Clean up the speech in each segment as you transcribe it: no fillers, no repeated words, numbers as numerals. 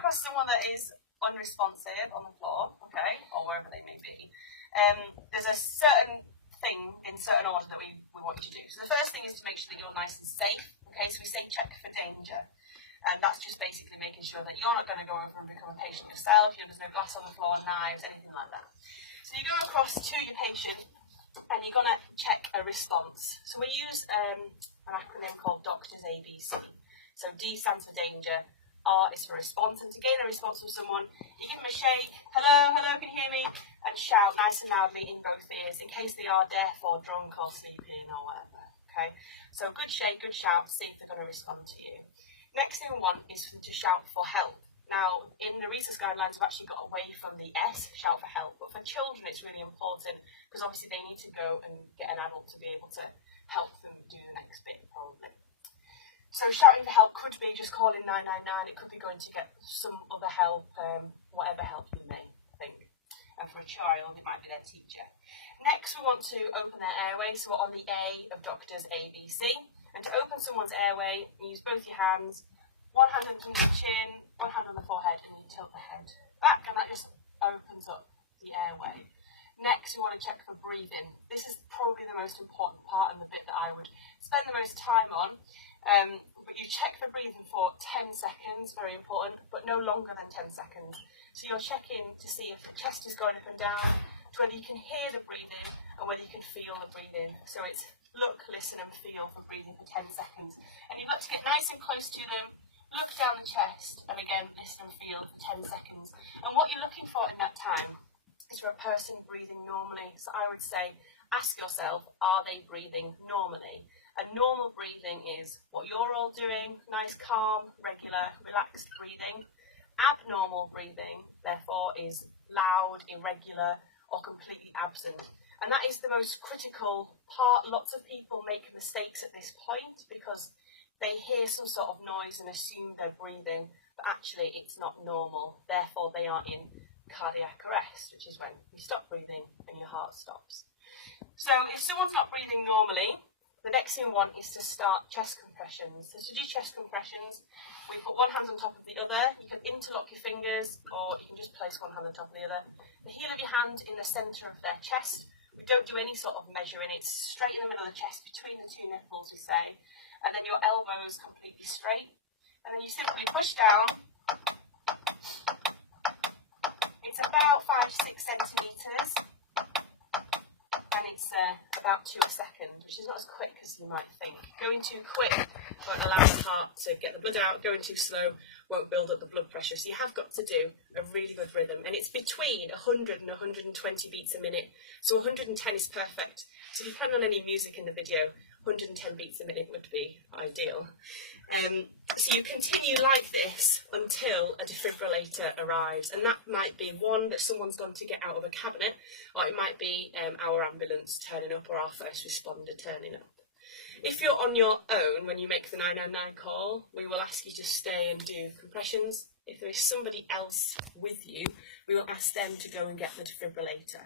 across someone that is unresponsive on the floor, okay, or wherever they may be, there's a certain thing in certain order that we want you to do. So the first thing is to make sure that you're nice and safe, okay, so we say check for danger. And that's just basically making sure that you're not going to go over and become a patient yourself, there's no glass on the floor, knives, anything like that. So you go across to your patient and you're going to check a response. So we use an acronym called Doctors ABC. So D stands for danger, R is for response, and to gain a response from someone, you give them a shake, hello, hello, can you hear me? And shout nice and loudly in both ears in case they are deaf or drunk or sleeping or whatever, okay? So good shake, good shout, see if they're going to respond to you. Next thing we want is to shout for help. Now, in the research guidelines, we've actually got away from the S, shout for help, but for children it's really important because obviously they need to go and get an adult to be able to help them do the next bit, probably. So shouting for help could be just calling 999, it could be going to get some other help, whatever help you may think. And for a child, it might be their teacher. Next, we want to open their airway, so we're on the A of Doctors ABC. And to open someone's airway, you use both your hands, one hand underneath the chin, one hand on the forehead, and you tilt the head back, and that just opens up the airway. Next, we want to check for breathing. This is probably the most important part and the bit that I would spend the most time on. But you check for breathing for 10 seconds, very important, but no longer than 10 seconds. So you're checking to see if the chest is going up and down, to whether you can hear the breathing and whether you can feel the breathing. So it's look, listen and feel for breathing for 10 seconds. And you've got to get nice and close to them, look down the chest, and again, listen and feel for 10 seconds. And what you're looking for in that time is for a person breathing normally. So I would say, ask yourself, are they breathing normally? And normal breathing is what you're all doing, nice, calm, regular, relaxed breathing. Abnormal breathing, therefore, is loud, irregular, or completely absent. And that is the most critical part. Lots of people make mistakes at this point because they hear some sort of noise and assume they're breathing, but actually it's not normal. Therefore, they are in cardiac arrest, which is when you stop breathing and your heart stops. So if someone's not breathing normally, the next thing we want is to start chest compressions. So to do chest compressions, we put one hand on top of the other. You can interlock your fingers, or you can just place one hand on top of the other. The heel of your hand in the centre of their chest. We don't do any sort of measuring. It's straight in the middle of the chest, between the two nipples, we say. And then your elbows completely straight. And then you simply push down. It's about 5 to 6 centimetres. And it's about 2 a second, which is not as quick as you might think. Going too quick won't allow the heart to get the blood out. Going too slow won't build up the blood pressure. So you have got to do a really good rhythm. And it's between 100 and 120 beats a minute. So 110 is perfect. So if you plan on any music in the video, 110 beats a minute would be ideal. So you continue like this until a defibrillator arrives, and that might be one that someone's gone to get out of a cabinet, or it might be our ambulance turning up or our first responder turning up. If you're on your own when you make the 999 call, we will ask you to stay and do compressions. If there is somebody else with you, we will ask them to go and get the defibrillator.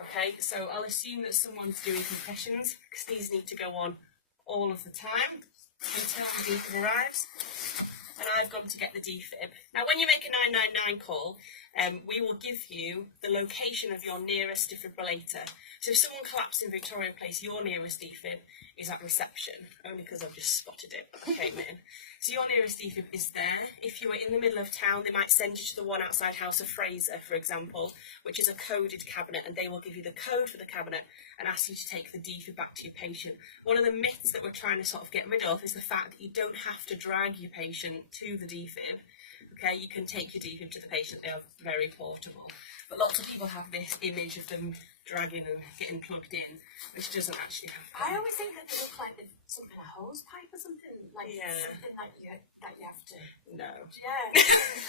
Okay, so I'll assume that someone's doing compressions because these need to go on all of the time until the defib arrives. And I've gone to get the defib. Now, when you make a 999 call, we will give you the location of your nearest defibrillator. So if someone collapsed in Victoria Place, your nearest defib is at reception, only because I've just spotted it when I came in. So your nearest defib is there. If you were in the middle of town, they might send you to the one outside House of Fraser, for example, which is a coded cabinet, and they will give you the code for the cabinet and ask you to take the defib back to your patient. One of the myths that we're trying to sort of get rid of is the fact that you don't have to drag your patient to the defib. Okay, you can take your defib to the patient, they are very portable. But lots of people have this image of them dragging and getting plugged in, which doesn't actually happen. I always think that they look like something, a hose pipe or something, like something that you have to... No. Yeah,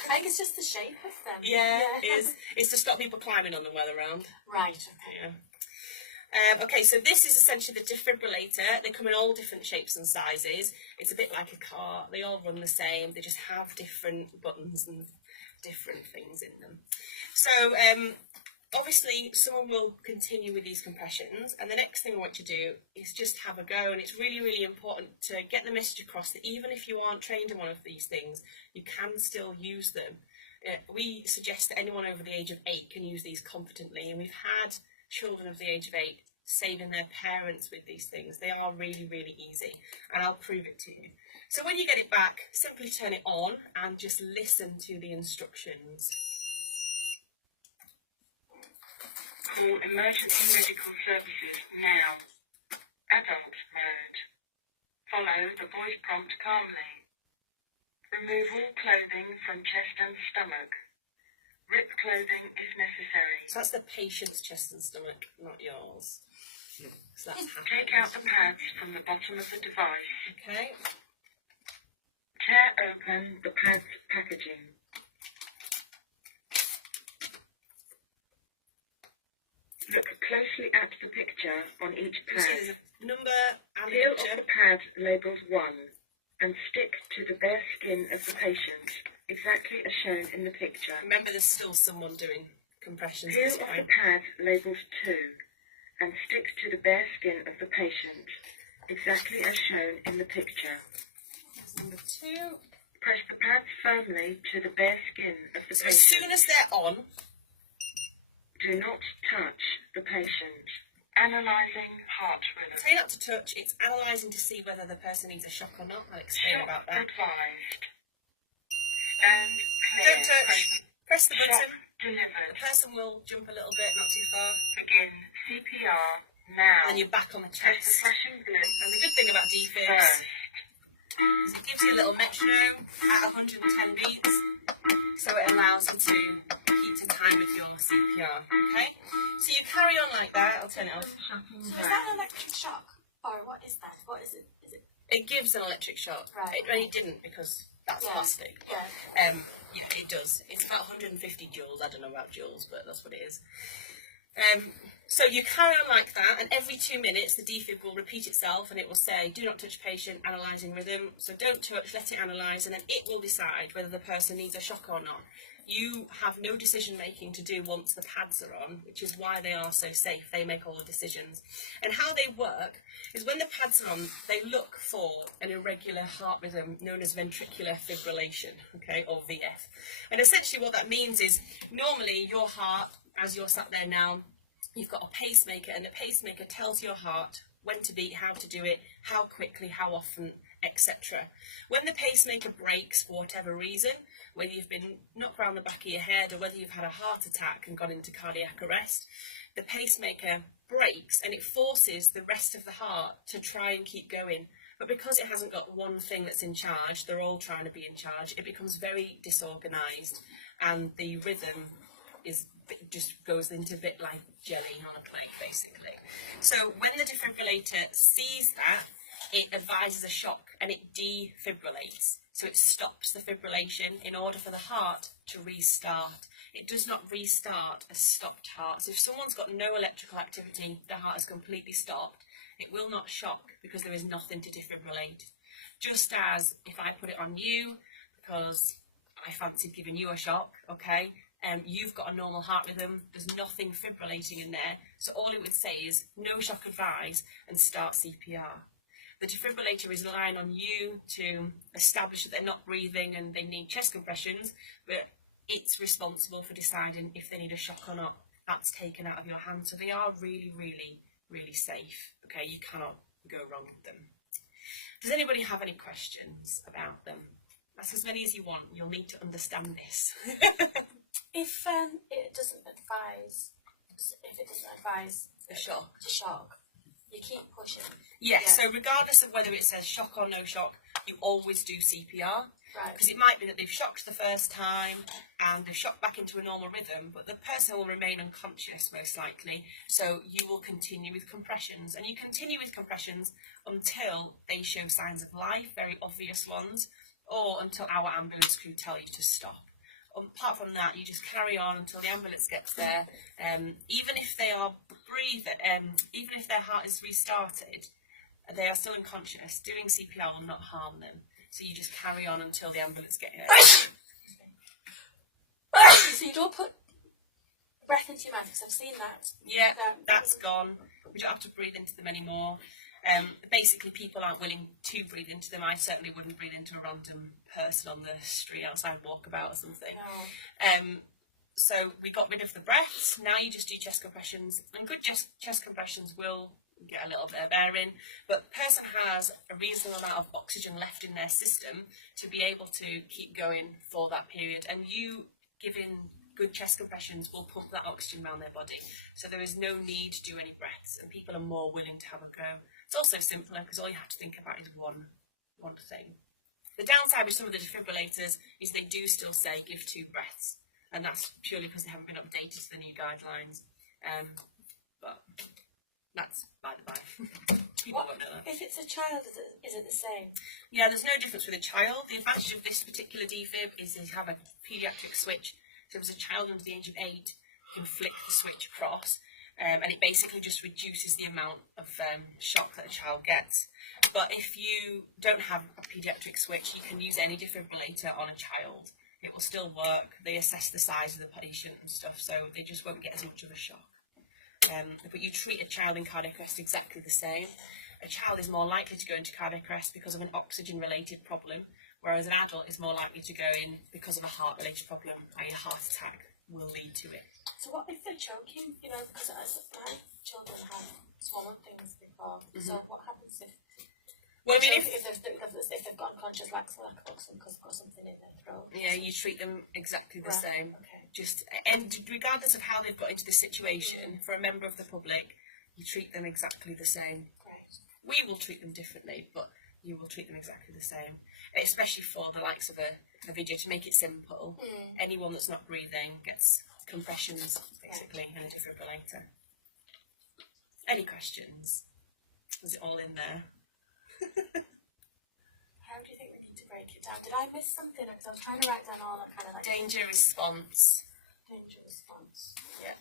I think it's just the shape of them. Yeah, it is. It's to stop people climbing on them while they're around. Right, okay. Yeah. Okay, so this is essentially the defibrillator. They come in all different shapes and sizes. It's a bit like a car. They all run the same. They just have different buttons and different things in them. So obviously someone will continue with these compressions, and the next thing I want you to do is just have a go. And it's really, really important to get the message across that even if you aren't trained in one of these things, you can still use them. We suggest that anyone over the age of 8 can use these confidently, and we've had children of the age of 8 saving their parents with these things. They are really, really easy, and I'll prove it to you. So when you get it back, simply turn it on and just listen to the instructions. Call emergency medical services now. Adult mode. Follow the voice prompt calmly. Remove all clothing from chest and stomach. Rip clothing if necessary. So that's the patient's chest and stomach, not yours. So that's Take out the pads from the bottom of the device. Okay. Tear open the pad's packaging. Look closely at the picture on each You see pad. there's a number and a Peel picture. off the pad labelled 1 and stick to the bare skin of the patient, exactly as shown in the picture. Remember, there's still someone doing compressions at Peel this off point. the pad labelled 2 and stick to the bare skin of the patient, exactly as shown in the picture. That's number 2. Press the pads firmly to the bare skin of the So as patient. soon as they're on, Do not touch the patient. Analysing heart rhythm. tell you not to touch. It's analysing to see whether the person needs a shock or not. I'll explain Shock about that. advised. Stand clear. Don't touch. Press the Shock button. delivered. The person will jump a little bit, not too far. Begin CPR now. And then you're back on the Press the chest. pressing blip And the good thing about defibs first. is it gives you a little metronome at 110 beats, so it allows you to keep to time with your CPR. Okay? So you carry on like that. I'll turn it off. So is that an electric shock? Or what is that? What is it? Is it? It gives an electric shock. Right. It only didn't because that's Yeah. plastic. Yeah. Yeah, it does. It's about 150 joules. I don't know about joules, but that's what it is. So you carry on like that, and every 2 minutes the defib will repeat itself, and it will say, do not touch patient, analysing rhythm. So don't touch, let it analyse, and then it will decide whether the person needs a shock or not. You have no decision making to do once the pads are on, which is why they are so safe. They make all the decisions. And how they work is when the pads are on, they look for an irregular heart rhythm known as ventricular fibrillation, okay, or VF. And essentially what that means is normally your heart, as you're sat there now, you've got a pacemaker, and the pacemaker tells your heart when to beat, how to do it, how quickly, how often, etc. When the pacemaker breaks for whatever reason, whether you've been knocked around the back of your head or whether you've had a heart attack and gone into cardiac arrest, the pacemaker breaks and it forces the rest of the heart to try and keep going. But because it hasn't got one thing that's in charge, they're all trying to be in charge, it becomes very disorganised, and the rhythm just goes into a bit like jelly on a plate, basically. So when the defibrillator sees that, it advises a shock and it defibrillates. So it stops the fibrillation in order for the heart to restart. It does not restart a stopped heart. So if someone's got no electrical activity, the heart is completely stopped, it will not shock because there is nothing to defibrillate. Just as if I put it on you because I fancied giving you a shock, okay, you've got a normal heart rhythm, there's nothing fibrillating in there, so all it would say is no shock advised and start CPR. The defibrillator is relying on you to establish that they're not breathing and they need chest compressions, but it's responsible for deciding if they need a shock or not. That's taken out of your hands, so they are really, really, really safe. Okay, you cannot go wrong with them. Does anybody have any questions about them? Ask as many as you want. You'll need to understand this. If it doesn't advise The shock. to shock, you keep pushing. Yeah, Yeah. so regardless of whether it says shock or no shock, you always do CPR. Right. Because it might be that they've shocked the first time and they've shocked back into a normal rhythm, but the person will remain unconscious most likely, so you will continue with compressions. And you continue with compressions until they show signs of life, very obvious ones, or until our ambulance crew tell you to stop. Apart from that, you just carry on until the ambulance gets there. Even if they are breathing, even if their heart is restarted, they are still unconscious. Doing CPR will not harm them. So you just carry on until the ambulance gets here. So you don't put breath into your mouth, because I've seen that. Yeah, that's gone. We don't have to breathe into them anymore. Basically, people aren't willing to breathe into them. I certainly wouldn't breathe into a random person on the street outside walkabout or something. No. So we got rid of the breaths. Now you just do chest compressions, and good chest compressions will get a little bit of air in, but the person has a reasonable amount of oxygen left in their system to be able to keep going for that period, and you giving good chest compressions will pump that oxygen around their body, so there is no need to do any breaths, and people are more willing to have a go. It's also simpler because all you have to think about is one thing. The downside with some of the defibrillators is they do still say give 2 breaths, and that's purely because they haven't been updated to the new guidelines, but that's by the by. People won't know that. If it's a child, is it the same? Yeah, there's no difference with a child. The advantage of this particular defib is they have a paediatric switch. So if it's a child under the age of 8, you can flick the switch across, and it basically just reduces the amount of shock that a child gets. But if you don't have a paediatric switch, you can use any defibrillator on a child. It will still work. They assess the size of the patient and stuff, so they just won't get as much of a shock. But you treat a child in cardiac arrest exactly the same. A child is more likely to go into cardiac arrest because of an oxygen-related problem, whereas an adult is more likely to go in because of a heart-related problem, i.e. a heart attack will lead to it. So what if they're choking? You know, because my children have swallowed things before. So what happens if... Well, I mean, if they've got unconscious lack of oxygen because they've got something in their throat. Yeah, you treat them exactly the same. Okay. And regardless of how they've got into this situation, for a member of the public, you treat them exactly the same. Great. We will treat them differently, but you will treat them exactly the same. Especially for the likes of a video, to make it simple. Anyone that's not breathing gets compressions, basically, and a defibrillator. Any questions? Is it all in there? How do you think we need to break it down? Did I miss something? Because I was trying to write down all that kind of like... Danger response. Danger response. Yeah.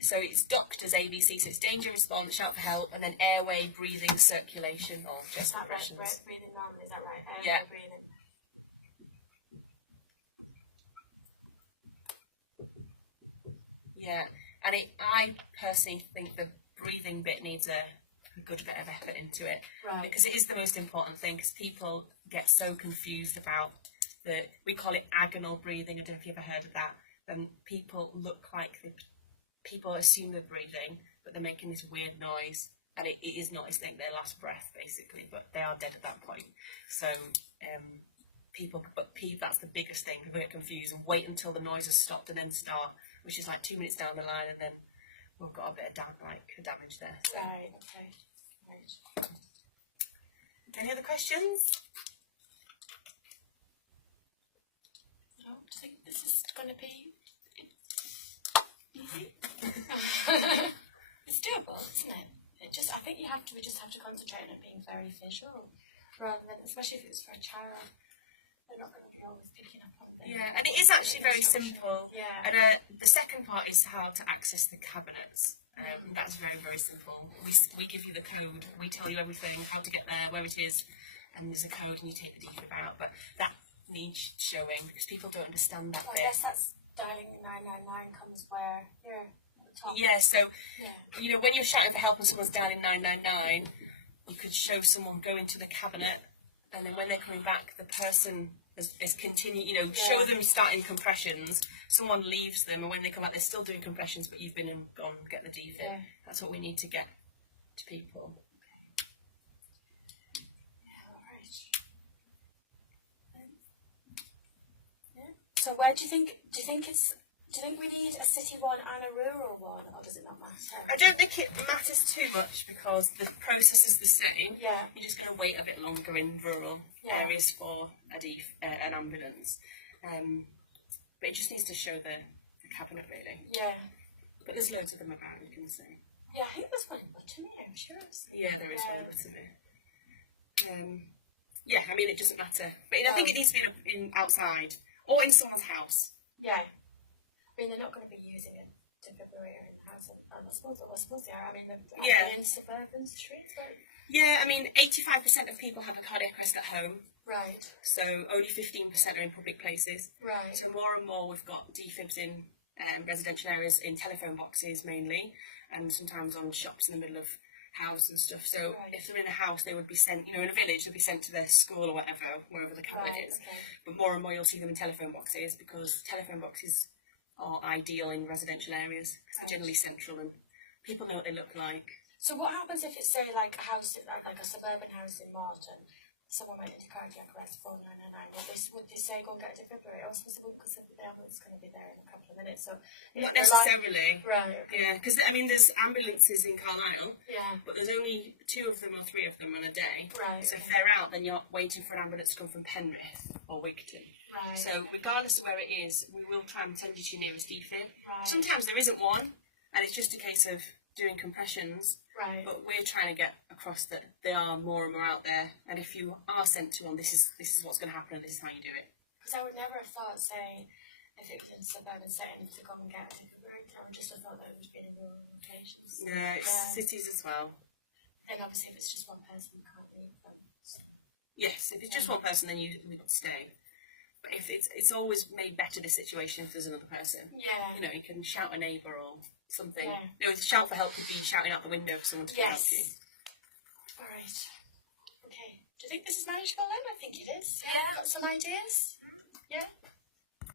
So it's doctors ABC, so it's danger response, shout for help, and then airway, breathing, circulation, or chest compressions. Right, breathing normally, is that right? Airway, Yeah. breathing. Yeah, and I personally think the breathing bit needs a good bit of effort into it, because it is the most important thing, because people get so confused about we call it agonal breathing. I don't know if you've ever heard of that. People look like people assume they're breathing, but they're making this weird noise, and it is not their last breath, basically, but they are dead at that point. So that's the biggest thing. People get confused and wait until the noise has stopped and then start, which is like 2 minutes down the line, and then we've got a bit of damage there. So. Right, okay. Right. Any other questions? I don't think this is going to be easy. It's doable, isn't it? I think we just have to concentrate on it being very visual, rather than, especially if it's for a child, they're not going to be always picking up on things. Yeah, and it is actually very simple. Yeah. And the second part is how to access the cabinets. That's very, very simple. We give you the code, we tell you everything, how to get there, where it is, and there's a code and you take the defib out. But that needs showing because people don't understand that bit. I guess that's dialing 999 comes where here at the top. Yeah, so you know, when you're shouting for help and someone's dialing 999, you could show someone go into the cabinet, and then when they're coming back, the person is continuing, you know, show them starting compressions, someone leaves them, and when they come back they're still doing compressions, but you've been and gone get the defib. Yeah. That's what we need to get to people. Yeah, alright. So where do you think we need a city one and a rural one, or does it not matter? I don't think it matters too much because the process is the same. Yeah. You're just going to wait a bit longer in rural areas for an ambulance. But it just needs to show the cabinet, really. Yeah. But there's loads of them about, you can see. Yeah, I think there's one in Buttermere, I'm sure. Yeah, there is one in Buttermere. Yeah, I mean, it doesn't matter. But I think it needs to be in outside or in someone's house. Yeah. I mean, they're not going to be using a defibrillator in the house. I suppose they are. I mean, they're in suburban streets. Right? Yeah, I mean, 85% of people have a cardiac arrest at home. Right. So only 15% are in public places. Right. So more and more we've got defibs in residential areas, in telephone boxes mainly, and sometimes on shops in the middle of house and stuff. So Right. if they're in a house, they would be sent, in a village, they'd be sent to their school or whatever, wherever the cabinet Right, is. okay. But more and more you'll see them in telephone boxes, because telephone boxes are ideal in residential areas, because they're generally central and people know what they look like. So what happens if it's, say, like a house, like a suburban house in Martin, someone went into cardiac arrest, 4999, would they say go and get a defibrillator? Or something, because the ambulance is going to be there in a couple of minutes. So Not necessarily. Right. Okay. Yeah, because there's ambulances in Carlisle, Yeah. but there's only 2 of them or 3 of them on a day. Right. So if okay. they're out, then you're waiting for an ambulance to come from Penrith or Wigton. Right. So regardless of where it is, we will try and send you to your nearest defib. Right. Sometimes there isn't one, and it's just a case of doing compressions. Right. But we're trying to get across that there are more and more out there, and if you are sent to one, this is what's going to happen, and this is how you do it. Because I would never have thought, say, if it was in a suburban setting, to go and get a defibrillator. I would just have thought that it would be in rural locations. Yeah, it's cities as well. And obviously, if it's just one person, you can't leave them. So. Yes, if it's just one person, then we would stay. But if it's always made better, the situation, if there's another person. Yeah. You can shout a neighbour or something. Yeah. Shout for help could be shouting out the window for someone to help you. All right. Okay. Do you think this is manageable then? I think it is. Got some ideas? Yeah?